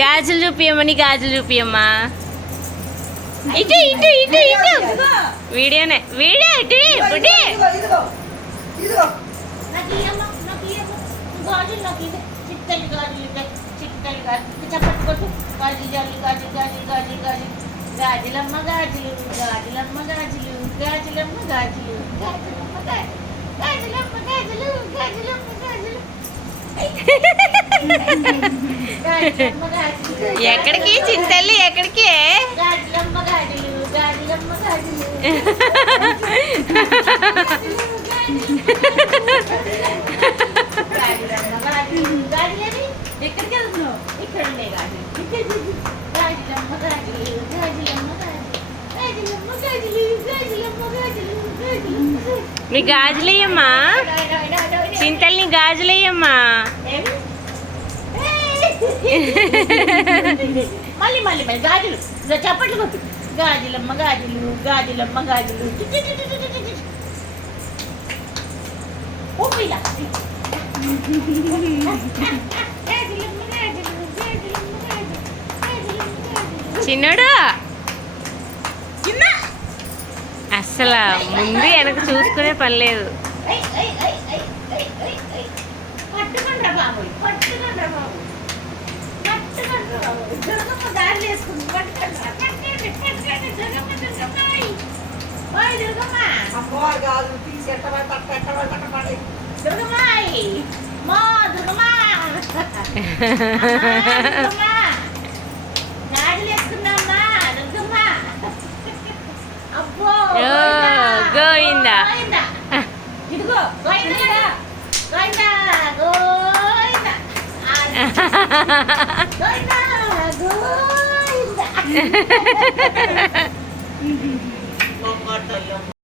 గాజులు చూపియమ్మని గాజులు చూపియమ్మా. ఇటు ఇటు ఇటు ఇటు వీడియోనే వీడియో ఇటు బుడ్డి. గాజులమ్మ గాజులు గాజులమ్మ గాజులు గాజులమ్మ గాజులు గాజులమ్మ గాజులమ్మ గాజులు గాజులమ్మ గాజులు. ఎక్కడికి చింతల్లి ఎక్కడికి? గాజులమ్మ గాజులు గాజులమ్మ గాజులు. గాజులమ్మ గాజులు గాజులని ఎక్కడికి వెళ్తున్నావు? ఇక్కడ ఉండే గాజులు. గాజులమ్మ గాజులు గాజులమ్మ గాజులు గాజులమ్మ గాజులు గాజులమ్మ గాజులు గాజులమ్మ. మీ గాజులయ్యమ్మా చింతల్ని గాజులయ్యమ్మా. మళ్ళీ మళ్ళీ మళ్ళీ గాజులు చప్పట్లు కొట్టు. గాజులమ్మ గాజులు గాజులమ్మ గాజులు. చిన్నడు అస్సలు ముందు వెనక చూసుకునే పని లేదు. పట్టుకుండ్రా బాబు పట్టుకుండ్రా బాబు పట్టుకుండ్రా బాబు. దుర్గమ్మ దారి వేసుకుంది. పట్టుకుండ్రా పట్టుకోండి పట్టుకోండి. దుర్గమ్మ దుర్గమ్మ ఓయ్ దుర్గమ్మ దుర్గమ్మ మా దుర్గమ్మ గాజులు వేసుకుందామ్మా దుర్గమ్మ. అబ్బో గోవిందా ఇదిగో గోవిందా గోవిందా గోవిందా గోవిందా గోవిందా.